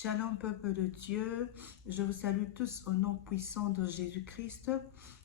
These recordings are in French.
Shalom peuple de Dieu, je vous salue tous au nom puissant de Jésus-Christ.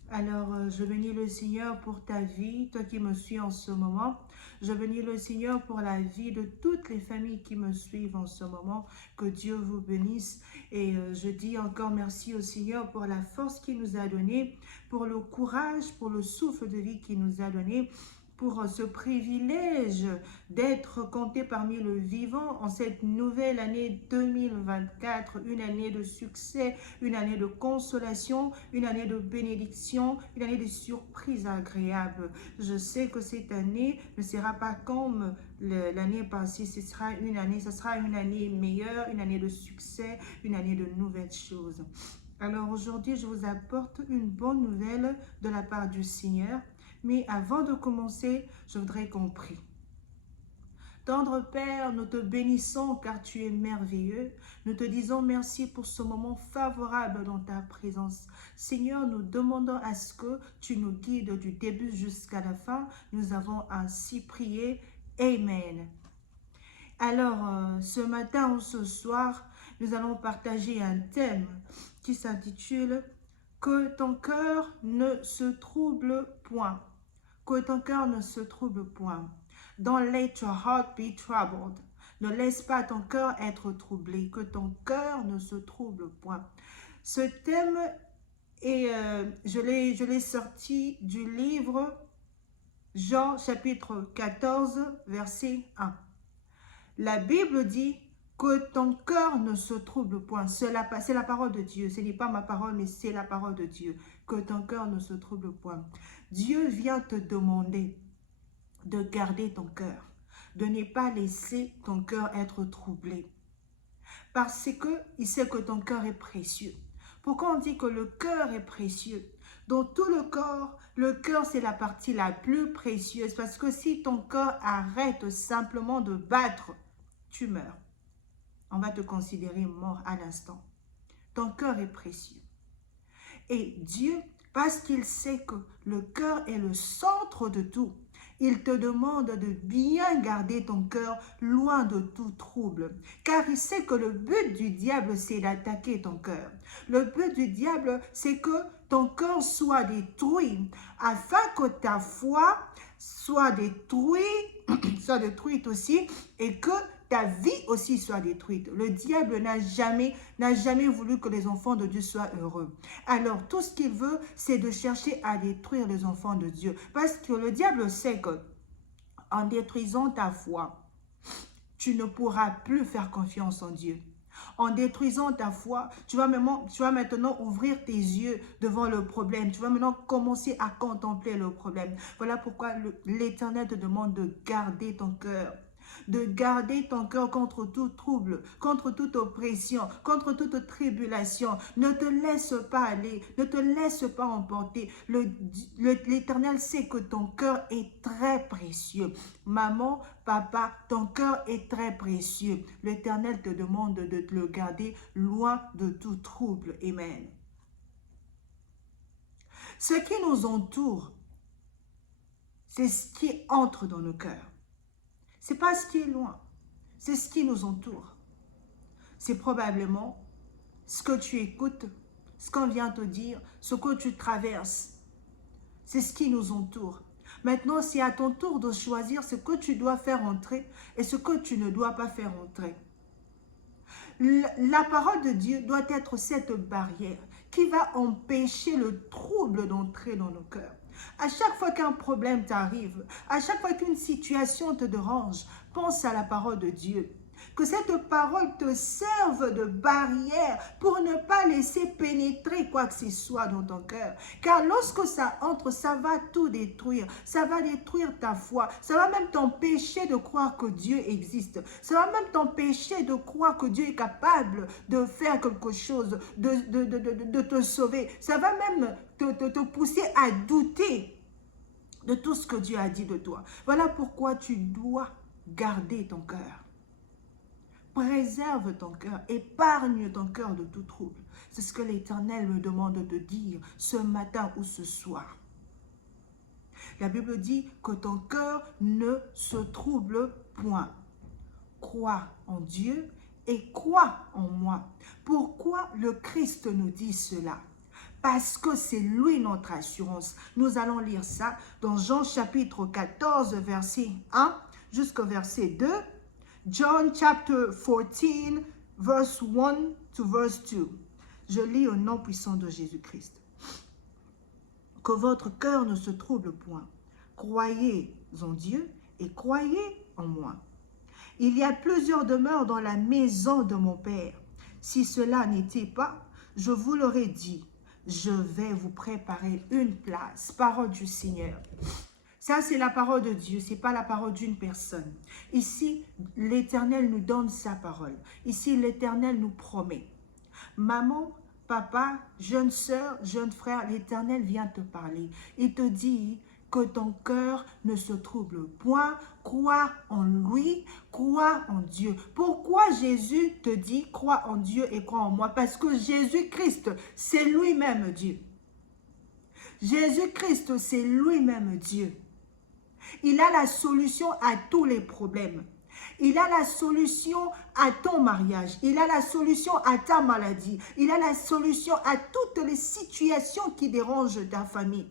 Alors, je bénis le Seigneur pour ta vie, toi qui me suis en ce moment. Je bénis le Seigneur pour la vie de toutes les familles qui me suivent en ce moment. Que Dieu vous bénisse. Et je dis encore merci au Seigneur pour la force qu'il nous a donnée, pour le courage, pour le souffle de vie qu'il nous a donné, pour ce privilège d'être compté parmi le vivant en cette nouvelle année 2024, une année de succès, une année de consolation, une année de bénédiction, une année de surprises agréables. Je sais que cette année ne sera pas comme l'année passée, ce sera une année meilleure, une année de succès, une année de nouvelles choses. Alors aujourd'hui, je vous apporte une bonne nouvelle de la part du Seigneur. Mais avant de commencer, je voudrais qu'on prie. Tendre Père, nous te bénissons car tu es merveilleux. Nous te disons merci pour ce moment favorable dans ta présence. Seigneur, nous demandons à ce que tu nous guides du début jusqu'à la fin. Nous avons ainsi prié. Amen. Alors, ce matin ou ce soir, nous allons partager un thème qui s'intitule « Que ton cœur ne se trouble point ». Que ton cœur ne se trouble point. Don't let your heart be troubled. Ne laisse pas ton cœur être troublé. Que ton cœur ne se trouble point. Ce thème, je l'ai sorti du livre Jean chapitre 14, verset 1. La Bible dit que ton cœur ne se trouble point. C'est la parole de Dieu. Ce n'est pas ma parole, mais c'est la parole de Dieu. Que ton cœur ne se trouble point. Dieu vient te demander de garder ton cœur, de ne pas laisser ton cœur être troublé. Parce qu'il sait que ton cœur est précieux. Pourquoi on dit que le cœur est précieux? Dans tout le cœur c'est la partie la plus précieuse. Parce que si ton cœur arrête simplement de battre, tu meurs. On va te considérer mort à l'instant. Ton cœur est précieux. Et Dieu, parce qu'il sait que le cœur est le centre de tout, il te demande de bien garder ton cœur loin de tout trouble. Car il sait que le but du diable, c'est d'attaquer ton cœur. Le but du diable, c'est que ton cœur soit détruit, afin que ta foi soit détruite aussi, et que ta vie aussi soit détruite. Le diable n'a jamais voulu que les enfants de Dieu soient heureux. Alors, tout ce qu'il veut, c'est de chercher à détruire les enfants de Dieu. Parce que le diable sait que, en détruisant ta foi, tu ne pourras plus faire confiance en Dieu. En détruisant ta foi, tu vas maintenant ouvrir tes yeux devant le problème. Tu vas maintenant commencer à contempler le problème. Voilà pourquoi l'Éternel te demande de garder ton cœur. De garder ton cœur contre tout trouble, contre toute oppression, contre toute tribulation. Ne te laisse pas aller, ne te laisse pas emporter. L'Éternel sait que ton cœur est très précieux. Maman, papa, ton cœur est très précieux. L'Éternel te demande de le garder loin de tout trouble. Amen. Ce qui nous entoure, c'est ce qui entre dans nos cœurs. Ce n'est pas ce qui est loin, c'est ce qui nous entoure. C'est probablement ce que tu écoutes, ce qu'on vient te dire, ce que tu traverses. C'est ce qui nous entoure. Maintenant, c'est à ton tour de choisir ce que tu dois faire entrer et ce que tu ne dois pas faire entrer. La parole de Dieu doit être cette barrière qui va empêcher le trouble d'entrer dans nos cœurs. À chaque fois qu'un problème t'arrive, à chaque fois qu'une situation te dérange, pense à la parole de Dieu. Que cette parole te serve de barrière pour ne pas laisser pénétrer quoi que ce soit dans ton cœur. Car lorsque ça entre, ça va tout détruire. Ça va détruire ta foi. Ça va même t'empêcher de croire que Dieu existe. Ça va même t'empêcher de croire que Dieu est capable de faire quelque chose, de te sauver. Ça va même te pousser à douter de tout ce que Dieu a dit de toi. Voilà pourquoi tu dois garder ton cœur. Préserve ton cœur, épargne ton cœur de tout trouble. C'est ce que l'Éternel me demande de dire ce matin ou ce soir. La Bible dit que ton cœur ne se trouble point. Crois en Dieu et crois en moi. Pourquoi le Christ nous dit cela? Parce que c'est lui notre assurance. Nous allons lire ça dans Jean chapitre 14, verset 1 jusqu'au verset 2. John chapter 14, verse 1 to verse 2. Je lis au nom puissant de Jésus-Christ. Que votre cœur ne se trouble point. Croyez en Dieu et croyez en moi. Il y a plusieurs demeures dans la maison de mon Père. Si cela n'était pas, je vous l'aurais dit. Je vais vous préparer une place. Parole du Seigneur. Ça, c'est la parole de Dieu, ce n'est pas la parole d'une personne. Ici, l'Éternel nous donne sa parole. Ici, l'Éternel nous promet. Maman, papa, jeune sœur, jeune frère, l'Éternel vient te parler. Il te dit que ton cœur ne se trouble point. Crois en lui, crois en Dieu. Pourquoi Jésus te dit crois en Dieu et crois en moi? Parce que Jésus-Christ, c'est lui-même Dieu. Jésus-Christ, c'est lui-même Dieu. Il a la solution à tous les problèmes. Il a la solution à ton mariage. Il a la solution à ta maladie. Il a la solution à toutes les situations qui dérangent ta famille.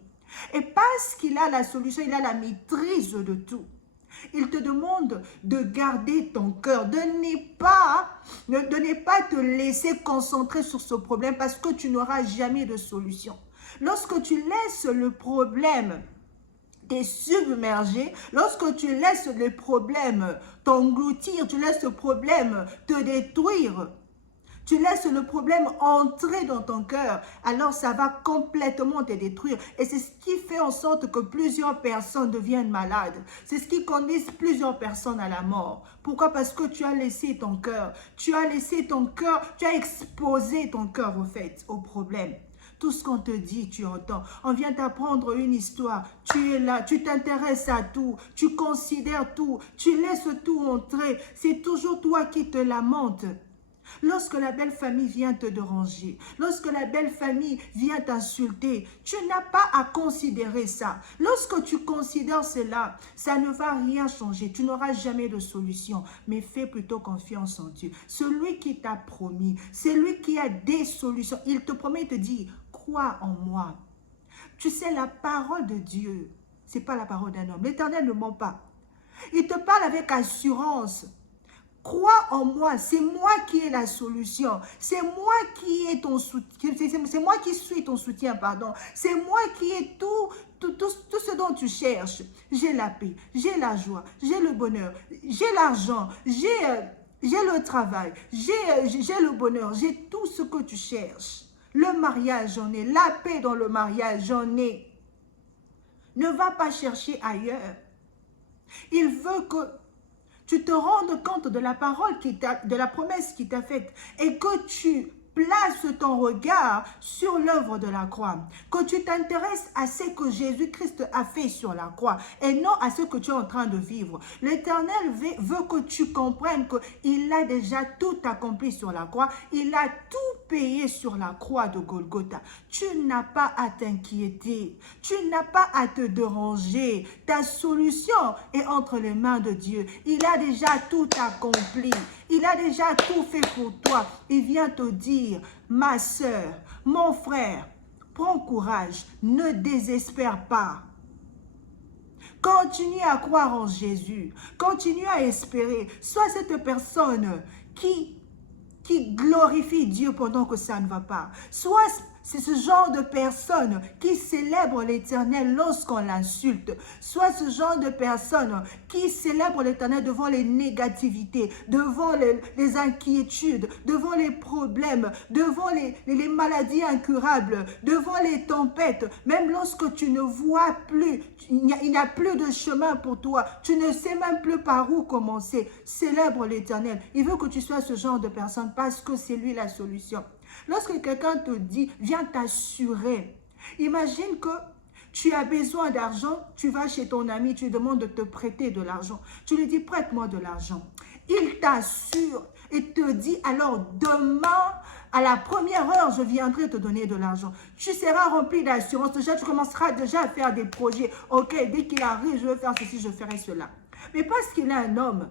Et parce qu'il a la solution, il a la maîtrise de tout. Il te demande de garder ton cœur, de ne pas te laisser concentrer sur ce problème parce que tu n'auras jamais de solution. Lorsque tu laisses le problème t'es submergé, lorsque tu laisses le problème t'engloutir, tu laisses le problème te détruire, tu laisses le problème entrer dans ton cœur, alors ça va complètement te détruire. Et c'est ce qui fait en sorte que plusieurs personnes deviennent malades. C'est ce qui conduit plusieurs personnes à la mort. Pourquoi? Parce que tu as laissé ton cœur. Tu as laissé ton cœur, tu as exposé ton cœur au problème. Tout ce qu'on te dit, tu entends. On vient t'apprendre une histoire. Tu es là, tu t'intéresses à tout. Tu considères tout. Tu laisses tout entrer. C'est toujours toi qui te lamentes. Lorsque la belle famille vient te déranger, lorsque la belle famille vient t'insulter, tu n'as pas à considérer ça. Lorsque tu considères cela, ça ne va rien changer. Tu n'auras jamais de solution. Mais fais plutôt confiance en Dieu. Celui qui t'a promis, c'est lui qui a des solutions. Il te promet, il te dit, crois en moi. Tu sais, la parole de Dieu, ce n'est pas la parole d'un homme. L'Éternel ne ment pas. Il te parle avec assurance. Crois en moi, c'est moi qui ai la solution. C'est moi qui ai ton soutien. C'est moi qui suis ton soutien, pardon. C'est moi qui ai tout ce dont tu cherches. J'ai la paix, j'ai la joie, j'ai le bonheur, j'ai l'argent, j'ai le travail, j'ai le bonheur, j'ai tout ce que tu cherches. Le mariage, j'en ai. La paix dans le mariage, j'en ai. Ne va pas chercher ailleurs. Il veut que tu te rendes compte de la parole, de la promesse qui t'a faite et que tu places ton regard sur l'œuvre de la croix. Que tu t'intéresses à ce que Jésus-Christ a fait sur la croix et non à ce que tu es en train de vivre. L'Éternel veut que tu comprennes qu'il a déjà tout accompli sur la croix. Il a tout payé sur la croix de Golgotha. Tu n'as pas à t'inquiéter. Tu n'as pas à te déranger. Ta solution est entre les mains de Dieu. Il a déjà tout accompli. Il a déjà tout fait pour toi. Il vient te dire, ma sœur, mon frère, prends courage, ne désespère pas. Continue à croire en Jésus. Continue à espérer. Sois cette personne qui glorifie Dieu pendant que ça ne va pas. Soit c'est ce genre de personne qui célèbre l'Éternel lorsqu'on l'insulte. Soit ce genre de personne qui célèbre l'Éternel devant les négativités, devant les inquiétudes, devant les problèmes, devant les maladies incurables, devant les tempêtes. Même lorsque tu ne vois plus, il n'y a plus de chemin pour toi. Tu ne sais même plus par où commencer. Célèbre l'Éternel. Il veut que tu sois ce genre de personne parce que c'est lui la solution. Lorsque quelqu'un te dit, viens t'assurer, imagine que tu as besoin d'argent, tu vas chez ton ami, tu lui demandes de te prêter de l'argent. Tu lui dis, prête-moi de l'argent. Il t'assure et te dit, alors demain, à la première heure, je viendrai te donner de l'argent. Tu seras rempli d'assurance. Déjà, tu commenceras déjà à faire des projets. Ok, dès qu'il arrive, je vais faire ceci, je ferai cela. Mais parce qu'il est un homme,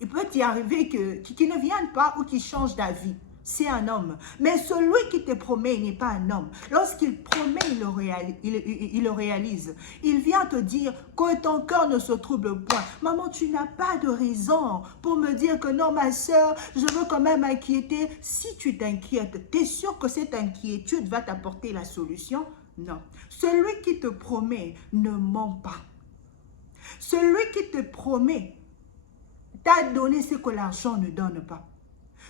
Il peut y arriver qu'il ne vienne pas ou qu'il change d'avis. C'est un homme. Mais celui qui te promet, il n'est pas un homme. Lorsqu'il promet, il le réalise. Il vient te dire que ton cœur ne se trouble point. Maman, tu n'as pas de raison pour me dire que non, ma soeur, je veux quand même m'inquiéter. Si tu t'inquiètes, tu es sûr que cette inquiétude va t'apporter la solution? Non. Celui qui te promet ne ment pas. Celui qui te promet t'a donné ce que l'argent ne donne pas.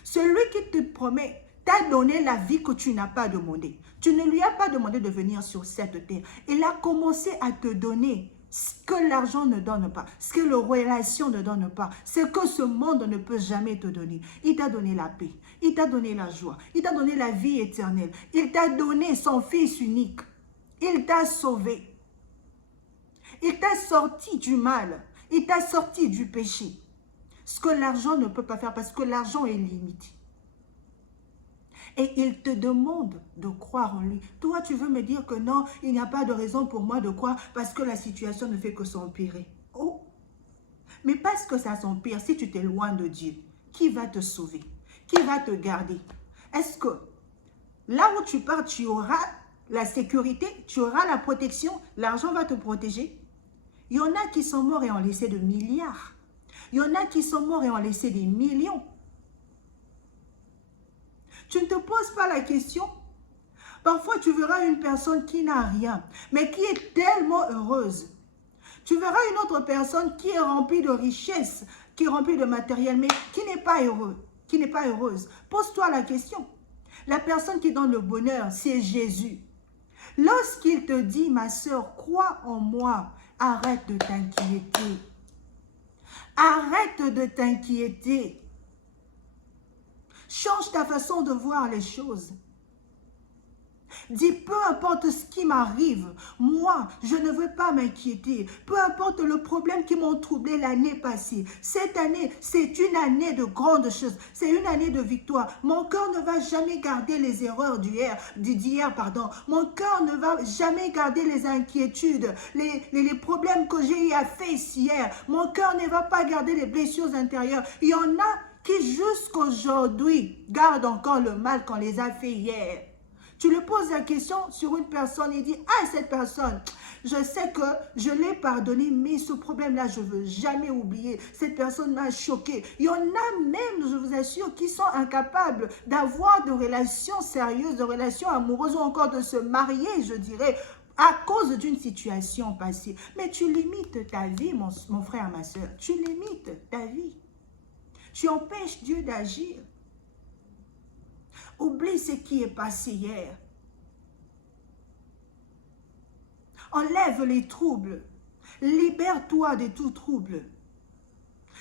Celui qui te promet t'a donné la vie que tu n'as pas demandé. Tu ne lui as pas demandé de venir sur cette terre. Il a commencé à te donner ce que l'argent ne donne pas, ce que la relation ne donne pas, ce que ce monde ne peut jamais te donner. Il t'a donné la paix, il t'a donné la joie, il t'a donné la vie éternelle. Il t'a donné son Fils unique. Il t'a sauvé. Il t'a sorti du mal. Il t'a sorti du péché. Ce que l'argent ne peut pas faire parce que l'argent est limité. Et il te demande de croire en lui. Toi, tu veux me dire que non, il n'y a pas de raison pour moi de croire parce que la situation ne fait que s'empirer. Oh! Mais parce que ça s'empire, si tu t'éloignes de Dieu, qui va te sauver? Qui va te garder? Est-ce que là où tu pars, tu auras la sécurité, tu auras la protection, l'argent va te protéger? Il y en a qui sont morts et ont laissé de milliards. Il y en a qui sont morts et ont laissé des millions. Tu ne te poses pas la question. Parfois, tu verras une personne qui n'a rien, mais qui est tellement heureuse. Tu verras une autre personne qui est remplie de richesses, qui est remplie de matériel, mais qui n'est pas heureux, qui n'est pas heureuse. Pose-toi la question. La personne qui donne le bonheur, c'est Jésus. Lorsqu'il te dit, ma sœur, crois en moi, arrête de t'inquiéter. Arrête de t'inquiéter. Change ta façon de voir les choses. Dis, peu importe ce qui m'arrive, moi, je ne veux pas m'inquiéter. Peu importe le problème qui m'ont troublé l'année passée. Cette année, c'est une année de grandes choses. C'est une année de victoire. Mon cœur ne va jamais garder les erreurs d'hier. Mon cœur ne va jamais garder les inquiétudes, les problèmes que j'ai eu à faire hier. Mon cœur ne va pas garder les blessures intérieures. Il y en a qui jusqu'aujourd'hui gardent encore le mal qu'on les a fait hier. Tu lui poses la question sur une personne et dit, ah, cette personne, je sais que je l'ai pardonné, mais ce problème-là, je ne veux jamais oublier. Cette personne m'a choqué. Il y en a même, je vous assure, qui sont incapables d'avoir de relations sérieuses, de relations amoureuses ou encore de se marier, je dirais, à cause d'une situation passée. Mais tu limites ta vie, mon frère, ma soeur. Tu limites ta vie. Tu empêches Dieu d'agir. Oublie ce qui est passé hier. Enlève les troubles. Libère-toi de tout trouble.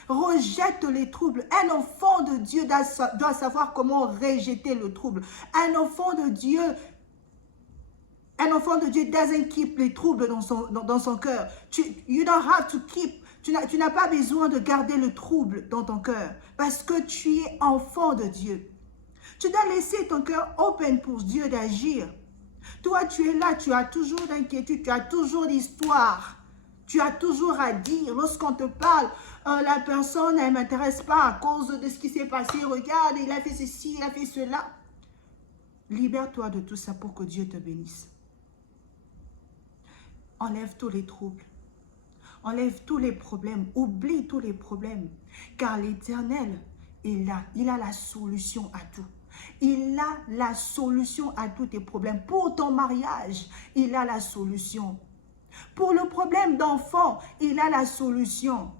Rejette les troubles. Un enfant de Dieu doit savoir comment rejeter le trouble. Un enfant de Dieu doesn't keep les troubles dans son cœur. You don't have to keep. Tu n'as pas besoin de garder le trouble dans ton cœur parce que tu es enfant de Dieu. Tu dois laisser ton cœur open pour Dieu d'agir. Toi, tu es là, tu as toujours d'inquiétude, tu as toujours d'histoire. Tu as toujours à dire. Lorsqu'on te parle, la personne, elle ne m'intéresse pas à cause de ce qui s'est passé. Regarde, il a fait ceci, il a fait cela. Libère-toi de tout ça pour que Dieu te bénisse. Enlève tous les troubles. Enlève tous les problèmes. Oublie tous les problèmes. Car l'Éternel, il a la solution à tout. Il a la solution à tous tes problèmes. Pour ton mariage, il a la solution. Pour le problème d'enfant, il a la solution.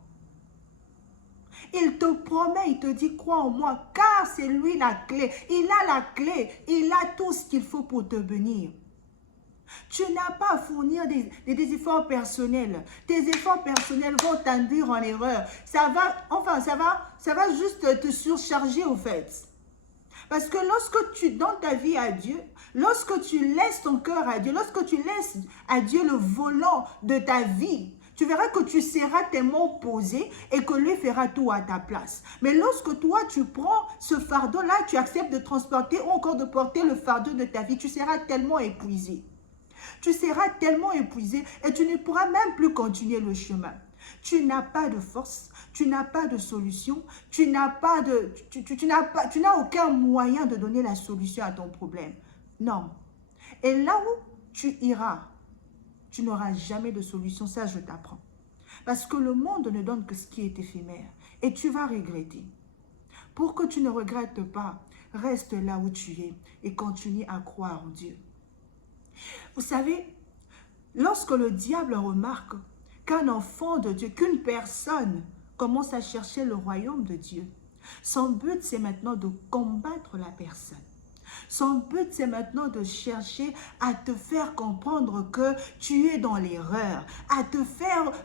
Il te promet, il te dit, crois en moi, car c'est lui la clé. Il a la clé, il a tout ce qu'il faut pour te bénir. Tu n'as pas à fournir des efforts personnels. Tes efforts personnels vont t'induire en erreur. Ça va juste te surcharger au fait. Parce que lorsque tu donnes ta vie à Dieu, lorsque tu laisses ton cœur à Dieu, lorsque tu laisses à Dieu le volant de ta vie, tu verras que tu seras tellement posé et que lui fera tout à ta place. Mais lorsque toi, tu prends ce fardeau-là, tu acceptes de transporter ou encore de porter le fardeau de ta vie, tu seras tellement épuisé. Tu seras tellement épuisé et tu ne pourras même plus continuer le chemin. Tu n'as pas de force, tu n'as pas de solution, tu n'as aucun moyen de donner la solution à ton problème. Non. Et là où tu iras, tu n'auras jamais de solution, ça je t'apprends. Parce que le monde ne donne que ce qui est éphémère. Et tu vas regretter. Pour que tu ne regrettes pas, reste là où tu es et continue à croire en Dieu. Vous savez, lorsque le diable remarque qu'un enfant de Dieu, qu'une personne commence à chercher le royaume de Dieu, son but c'est maintenant de combattre la personne. Son but, c'est maintenant de chercher à te faire comprendre que tu es dans l'erreur,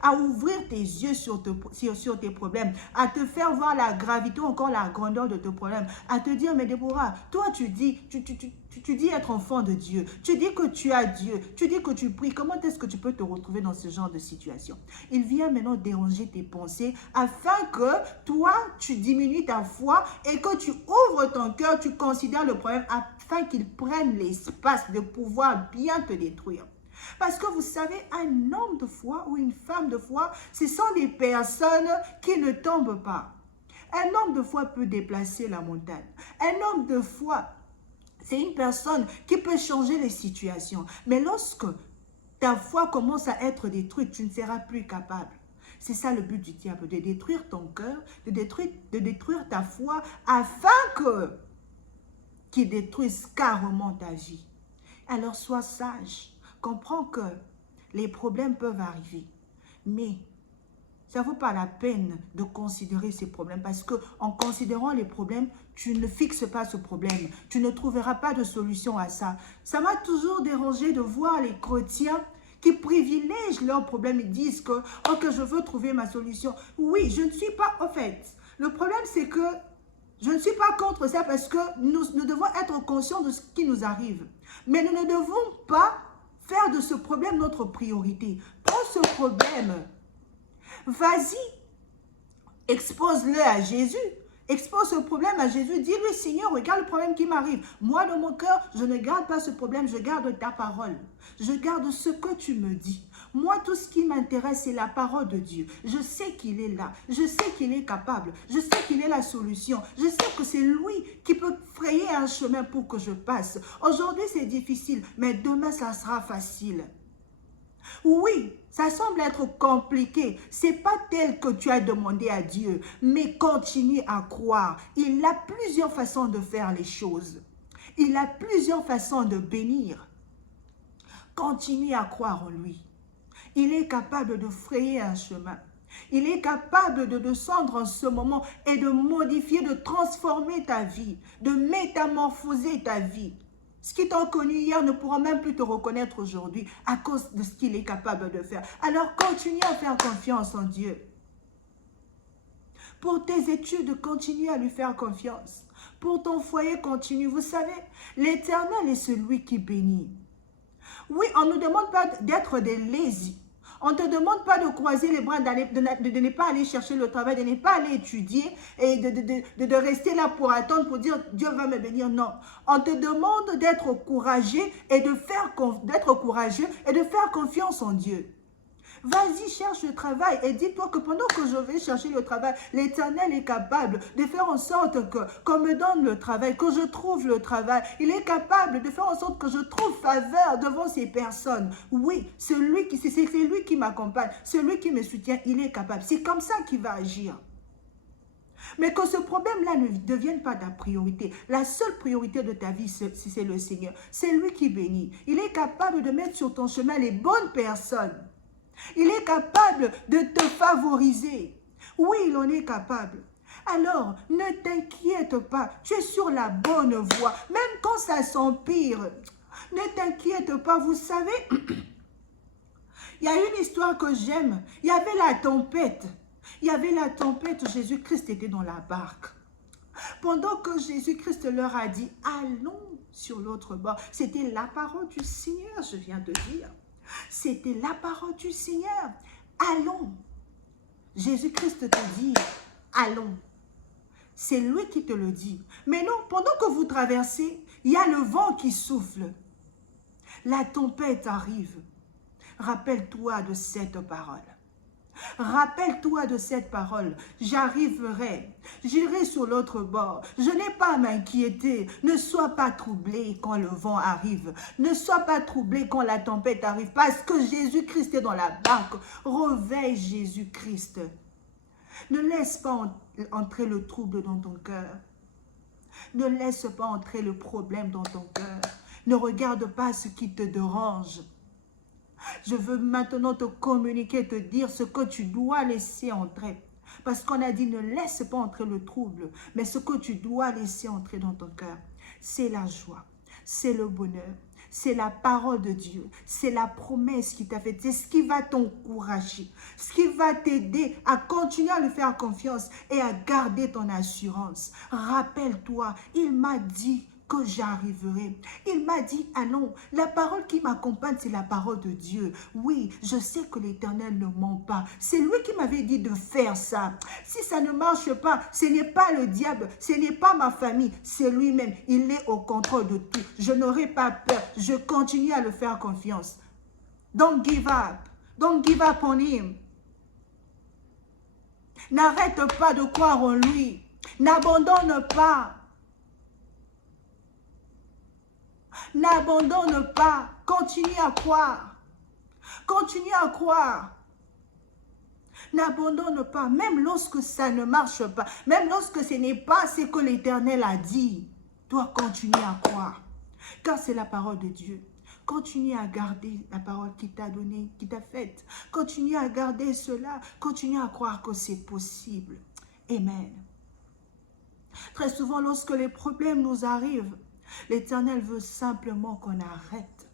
à ouvrir tes yeux sur tes problèmes, à te faire voir la gravité ou encore la grandeur de tes problèmes, à te dire, mais Déborah, toi tu dis être enfant de Dieu, tu dis que tu as Dieu, tu dis que tu pries, comment est-ce que tu peux te retrouver dans ce genre de situation? Il vient maintenant déranger tes pensées afin que toi, tu diminues ta foi et que tu ouvres ton cœur, tu considères le problème afin qu'il prenne l'espace de pouvoir bien te détruire. Parce que vous savez, un homme de foi ou une femme de foi, ce sont des personnes qui ne tombent pas. Un homme de foi peut déplacer la montagne. Un homme de foi, c'est une personne qui peut changer les situations. Mais lorsque ta foi commence à être détruite, tu ne seras plus capable. C'est ça le but du diable, de détruire ton cœur, de détruire ta foi, afin qu'il détruise carrément ta vie. Alors sois sage, comprends que les problèmes peuvent arriver, mais ça ne vaut pas la peine de considérer ces problèmes parce qu'en considérant les problèmes, tu ne fixes pas ce problème. Tu ne trouveras pas de solution à ça. Ça m'a toujours dérangé de voir les chrétiens qui privilègent leurs problèmes. Ils disent que, oh, que je veux trouver ma solution. Oui, je ne suis pas, en fait. Le problème, c'est que je ne suis pas contre ça parce que nous devons être conscients de ce qui nous arrive. Mais nous ne devons pas faire de ce problème notre priorité. Prends ce problème. Vas-y, expose-le à Jésus. Expose ce problème à Jésus. Dis-lui, Seigneur, regarde le problème qui m'arrive. Moi, dans mon cœur, je ne garde pas ce problème. Je garde ta parole. Je garde ce que tu me dis. Moi, tout ce qui m'intéresse, c'est la parole de Dieu. Je sais qu'il est là. Je sais qu'il est capable. Je sais qu'il est la solution. Je sais que c'est lui qui peut frayer un chemin pour que je passe. Aujourd'hui, c'est difficile, mais demain, ça sera facile. Oui, ça semble être compliqué. Ce n'est pas tel que tu as demandé à Dieu. Mais continue à croire. Il a plusieurs façons de faire les choses. Il a plusieurs façons de bénir. Continue à croire en lui. Il est capable de frayer un chemin. Il est capable de descendre en ce moment et de modifier, de transformer ta vie, de métamorphoser ta vie. Ce qui t'ont connu hier ne pourra même plus te reconnaître aujourd'hui à cause de ce qu'il est capable de faire. Alors continue à faire confiance en Dieu. Pour tes études, continue à lui faire confiance. Pour ton foyer, continue. Vous savez, l'Éternel est celui qui bénit. Oui, on ne nous demande pas d'être des lazy. On ne te demande pas de croiser les bras, de ne pas aller chercher le travail, de ne pas aller étudier et de rester là pour attendre, pour dire Dieu va me bénir. Non, on te demande d'être courageux et de faire confiance en Dieu. Vas-y, cherche le travail et dis-toi que pendant que je vais chercher le travail, l'Éternel est capable de faire en sorte qu'on me donne le travail, que je trouve le travail. Il est capable de faire en sorte que je trouve faveur devant ces personnes. Oui, c'est lui qui m'accompagne, c'est lui qui me soutient, il est capable. C'est comme ça qu'il va agir. Mais que ce problème-là ne devienne pas ta priorité. La seule priorité de ta vie, c'est le Seigneur. C'est lui qui bénit. Il est capable de mettre sur ton chemin les bonnes personnes. Il est capable de te favoriser. Oui, il en est capable. Alors, ne t'inquiète pas. Tu es sur la bonne voie. Même quand ça s'empire, ne t'inquiète pas. Vous savez, il y a une histoire que j'aime. Il y avait la tempête. Il y avait la tempête. Jésus-Christ était dans la barque. Pendant que Jésus-Christ leur a dit, allons sur l'autre bord. C'était la parole du Seigneur, je viens de dire. C'était la parole du Seigneur. Allons. Jésus-Christ te dit, allons. C'est lui qui te le dit. Mais non, pendant que vous traversez, il y a le vent qui souffle. La tempête arrive. Rappelle-toi de cette parole. Rappelle-toi de cette parole. J'arriverai. J'irai sur l'autre bord. Je n'ai pas à m'inquiéter. Ne sois pas troublé quand le vent arrive. Ne sois pas troublé quand la tempête arrive. Parce que Jésus-Christ est dans la barque. Réveille Jésus-Christ. Ne laisse pas entrer le trouble dans ton cœur. Ne laisse pas entrer le problème dans ton cœur. Ne regarde pas ce qui te dérange. Je veux maintenant te communiquer, te dire ce que tu dois laisser entrer. Parce qu'on a dit ne laisse pas entrer le trouble. Mais ce que tu dois laisser entrer dans ton cœur, c'est la joie, c'est le bonheur, c'est la parole de Dieu, c'est la promesse qui t'a faite, c'est ce qui va t'encourager, ce qui va t'aider à continuer à lui faire confiance et à garder ton assurance. Rappelle-toi, il m'a dit que j'arriverai. Il m'a dit, allons, la parole qui m'accompagne, c'est la parole de Dieu. Oui, je sais que l'Éternel ne ment pas. C'est lui qui m'avait dit de faire ça. Si ça ne marche pas, ce n'est pas le diable, ce n'est pas ma famille, c'est lui-même. Il est au contrôle de tout. Je n'aurai pas peur. Je continue à le faire confiance. Don't give up. Don't give up on him. N'arrête pas de croire en lui. N'abandonne pas. N'abandonne pas. Continue à croire. Continue à croire. N'abandonne pas. Même lorsque ça ne marche pas. Même lorsque ce n'est pas ce que l'Éternel a dit. Dois continuer à croire. Car c'est la parole de Dieu. Continue à garder la parole qu'il t'a donnée, qu'il t'a faite. Continue à garder cela. Continue à croire que c'est possible. Amen. Très souvent, lorsque les problèmes nous arrivent, l'Éternel veut simplement qu'on arrête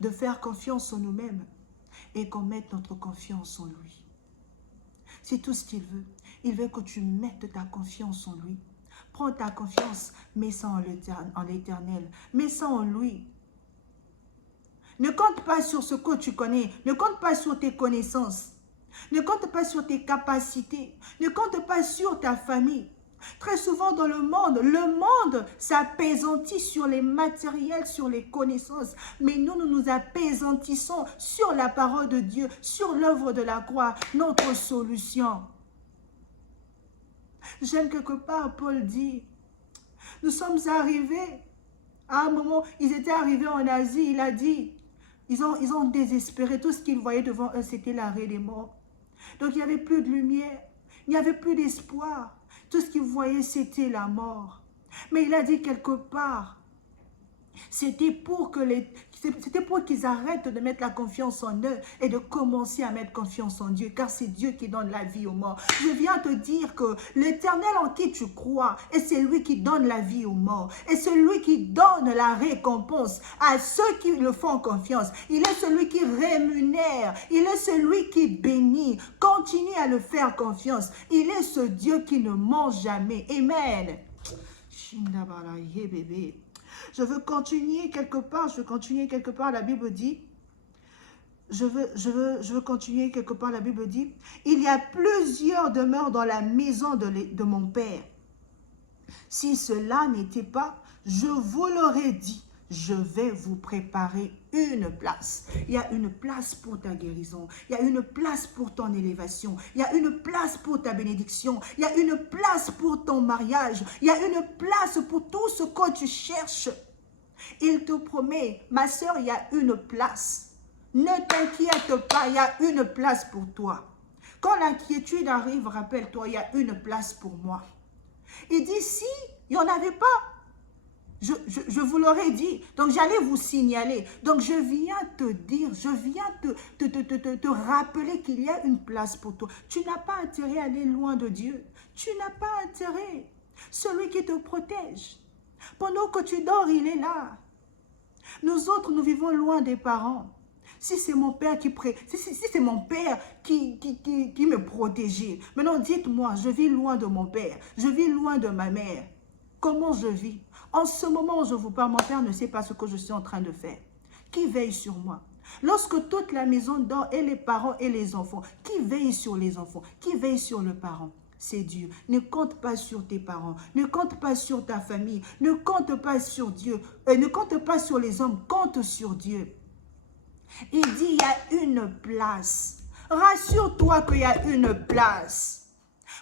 de faire confiance en nous-mêmes et qu'on mette notre confiance en lui. C'est tout ce qu'il veut. Il veut que tu mettes ta confiance en lui. Prends ta confiance, mets ça en l'Éternel. Mets ça en lui. Ne compte pas sur ce que tu connais. Ne compte pas sur tes connaissances. Ne compte pas sur tes capacités. Ne compte pas sur ta famille. Très souvent dans le monde s'apaisantit sur les matériels, sur les connaissances. Mais nous nous apaisantissons sur la parole de Dieu, sur l'œuvre de la croix, notre solution. J'aime quelque part, Paul dit, nous sommes arrivés, à un moment, ils étaient arrivés en Asie, il a dit, ils ont désespéré, tout ce qu'ils voyaient devant eux, c'était l'arrêt des morts. Donc il n'y avait plus de lumière, il n'y avait plus d'espoir. Tout ce qu'ils voyaient, c'était la mort. Mais il a dit quelque part, c'était pour qu'ils arrêtent de mettre la confiance en eux et de commencer à mettre confiance en Dieu, car c'est Dieu qui donne la vie aux morts. Je viens te dire que l'Éternel en qui tu crois, et c'est lui qui donne la vie aux morts, et c'est lui qui donne la récompense à ceux qui le font confiance. Il est celui qui rémunère, il est celui qui bénit. Continue à le faire confiance. Il est ce Dieu qui ne ment jamais. Amen. Je veux continuer quelque part, la Bible dit, je veux continuer quelque part, la Bible dit, il y a plusieurs demeures dans la maison de mon Père. Si cela n'était pas, je vous l'aurais dit, je vais vous préparer une place. Il y a une place pour ta guérison. Il y a une place pour ton élévation. Il y a une place pour ta bénédiction. Il y a une place pour ton mariage. Il y a une place pour tout ce que tu cherches. Il te promet, ma soeur, il y a une place. Ne t'inquiète pas, il y a une place pour toi. Quand l'inquiétude arrive, rappelle-toi, il y a une place pour moi. Il dit, si il n'y en avait pas, je vous l'aurais dit, donc j'allais vous signaler. Donc je viens te dire, je viens te rappeler qu'il y a une place pour toi. Tu n'as pas intérêt à aller loin de Dieu. Tu n'as pas intérêt. Celui qui te protège. Pendant que tu dors, il est là. Nous autres, nous vivons loin des parents. Si c'est mon père qui c'est mon père qui me protégeait. Maintenant, dites-moi, je vis loin de mon père. Je vis loin de ma mère. Comment je vis? En ce moment où je vous parle, mon père ne sait pas ce que je suis en train de faire. Qui veille sur moi? Lorsque toute la maison dort, et les parents et les enfants, qui veille sur les enfants? Qui veille sur le parent? C'est Dieu. Ne compte pas sur tes parents. Ne compte pas sur ta famille. Ne compte pas sur Dieu. Ne compte pas sur les hommes. Compte sur Dieu. Il dit, il y a une place. Rassure-toi qu'il y a une place.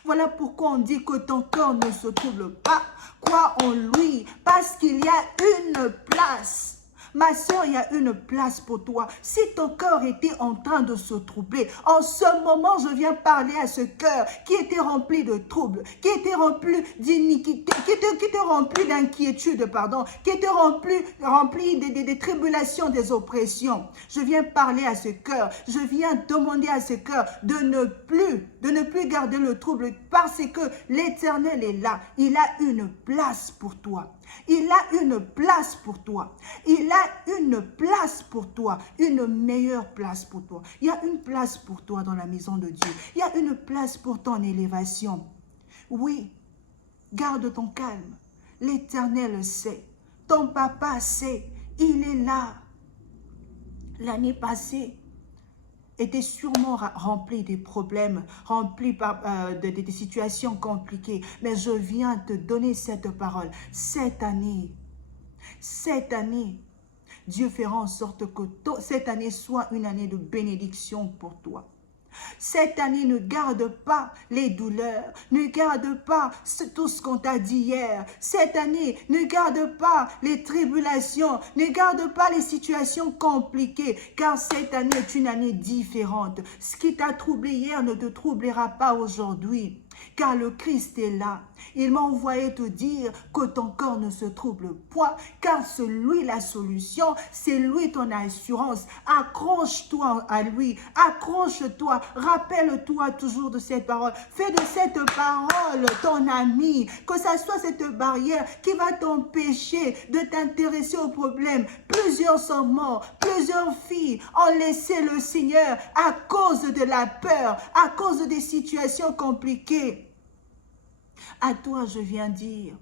Voilà pourquoi on dit que ton cœur ne se trouble pas. Crois en lui, parce qu'il y a une place. Ma soeur, il y a une place pour toi. Si ton cœur était en train de se troubler, en ce moment, je viens parler à ce cœur qui était rempli de troubles, qui était rempli d'iniquité, qui était rempli d'inquiétude, pardon, qui était rempli des tribulations, des oppressions. Je viens parler à ce cœur. Je viens demander à ce cœur de ne plus garder le trouble parce que l'Éternel est là. Il a une place pour toi. Il a une place pour toi. Il a une place pour toi. Une meilleure place pour toi. Il y a une place pour toi dans la maison de Dieu. Il y a une place pour ton élévation. Oui, garde ton calme. L'Éternel sait. Ton papa sait. Il est là. L'année passée était sûrement rempli des problèmes, rempli des situations compliquées. Mais je viens te donner cette parole. Cette année, Dieu fera en sorte que cette année soit une année de bénédiction pour toi. Cette année, ne garde pas les douleurs, ne garde pas tout ce qu'on t'a dit hier. Cette année, ne garde pas les tribulations, ne garde pas les situations compliquées, car cette année est une année différente. Ce qui t'a troublé hier ne te troublera pas aujourd'hui. Car le Christ est là. Il m'a envoyé te dire que ton corps ne se trouble point, car c'est lui la solution, c'est lui ton assurance. Accroche-toi à lui, accroche-toi, rappelle-toi toujours de cette parole. Fais de cette parole ton ami, que ça soit cette barrière qui va t'empêcher de t'intéresser aux problèmes. Plusieurs sont morts, plusieurs filles ont laissé le Seigneur à cause de la peur, à cause des situations compliquées. À toi, je viens dire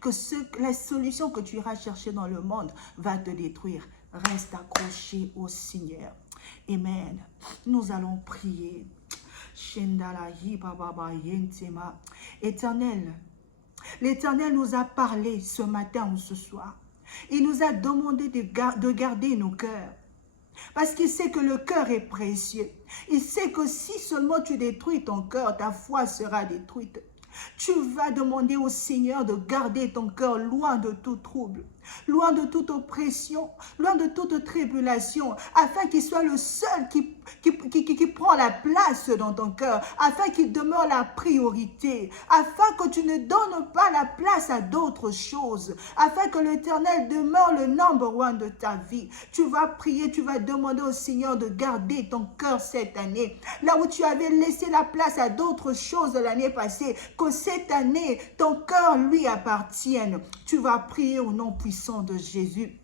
que la solution que tu iras chercher dans le monde va te détruire. Reste accroché au Seigneur. Amen. Nous allons prier. Éternel, l'Éternel nous a parlé ce matin ou ce soir. Il nous a demandé de garder nos cœurs. Parce qu'il sait que le cœur est précieux. Il sait que si seulement tu détruis ton cœur, ta foi sera détruite. Tu vas demander au Seigneur de garder ton cœur loin de tout trouble, loin de toute oppression, loin de toute tribulation, afin qu'il soit le seul qui prend la place dans ton cœur, afin qu'il demeure la priorité, afin que tu ne donnes pas la place à d'autres choses, afin que l'Éternel demeure le number one de ta vie. Tu vas prier, tu vas demander au Seigneur de garder ton cœur cette année, là où tu avais laissé la place à d'autres choses l'année passée, que cette année, ton cœur lui appartienne. Tu vas prier au nom puissant de Jésus.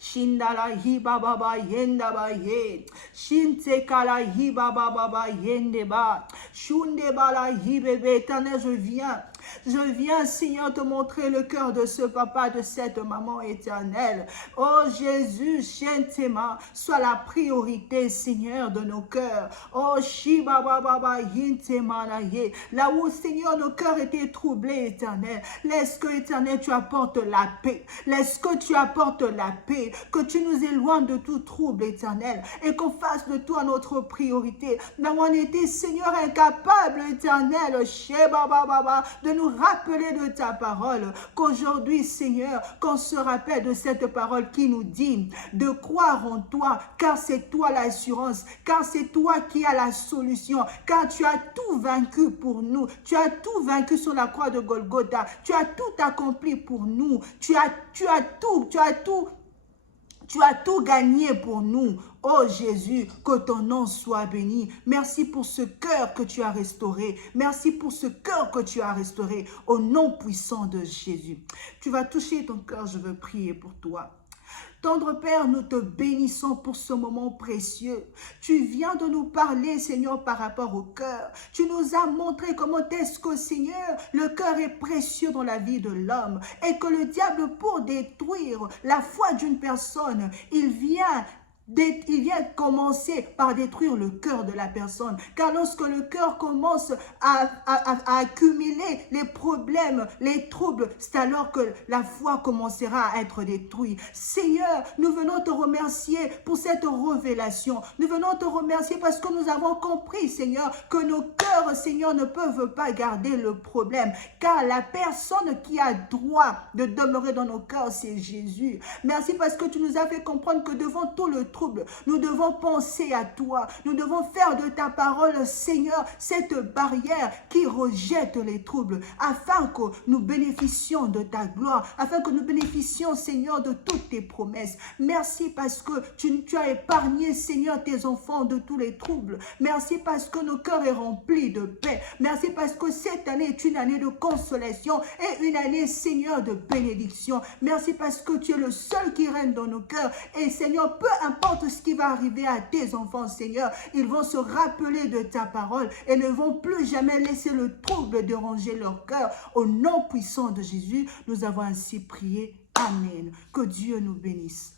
Shindala hiba baba yenda ba ye, shintekala hiba baba yende ba, shunde bala hibebe. Éternel, je viens, Seigneur, te montrer le cœur de ce papa, de cette maman éternelle. Oh Jésus, Shentema, sois la priorité, Seigneur, de nos cœurs. Oh Shiba baba yintema na ye, là où, Seigneur, nos cœurs étaient troublés, éternel. Laisse que, éternel, tu apportes la paix. Laisse que tu apportes la paix, que tu nous éloignes de tout trouble, éternel, et qu'on fasse de toi notre priorité. Là où on était, Seigneur, incapable, éternel, Sheba baba, de nous rappeler de ta parole, qu'aujourd'hui, Seigneur, qu'on se rappelle de cette parole qui nous dit de croire en toi, car c'est toi l'assurance, car c'est toi qui as la solution, car tu as tout vaincu pour nous, tu as tout vaincu sur la croix de Golgotha, tu as tout accompli pour nous, tu as tout gagné pour nous. Oh Jésus, que ton nom soit béni. Merci pour ce cœur que tu as restauré. Merci pour ce cœur que tu as restauré. Au nom puissant de Jésus. Tu vas toucher ton cœur, je veux prier pour toi. Tendre Père, nous te bénissons pour ce moment précieux. Tu viens de nous parler, Seigneur, par rapport au cœur. Tu nous as montré comment est-ce que, Seigneur, le cœur est précieux dans la vie de l'homme et que le diable, pour détruire la foi d'une personne, il vient il vient commencer par détruire le cœur de la personne. Car lorsque le cœur commence à accumuler les problèmes, les troubles, c'est alors que la foi commencera à être détruite. Seigneur, nous venons te remercier pour cette révélation. Nous venons te remercier parce que nous avons compris, Seigneur, que nos cœurs, Seigneur, ne peuvent pas garder le problème. Car la personne qui a droit de demeurer dans nos cœurs, c'est Jésus. Merci parce que tu nous as fait comprendre que devant tout le trouble, nous devons penser à toi. Nous devons faire de ta parole, Seigneur, cette barrière qui rejette les troubles, afin que nous bénéficions de ta gloire, afin que nous bénéficions, Seigneur, de toutes tes promesses. Merci parce que tu as épargné, Seigneur, tes enfants de tous les troubles. Merci parce que nos cœurs sont remplis de paix. Merci parce que cette année est une année de consolation et une année, Seigneur, de bénédiction. Merci parce que tu es le seul qui règne dans nos cœurs. Et Seigneur, peu importe ce qui va arriver à tes enfants, Seigneur, ils vont se rappeler de ta parole et ne vont plus jamais laisser le trouble déranger leur cœur. Au nom puissant de Jésus, nous avons ainsi prié. Amen. Que Dieu nous bénisse.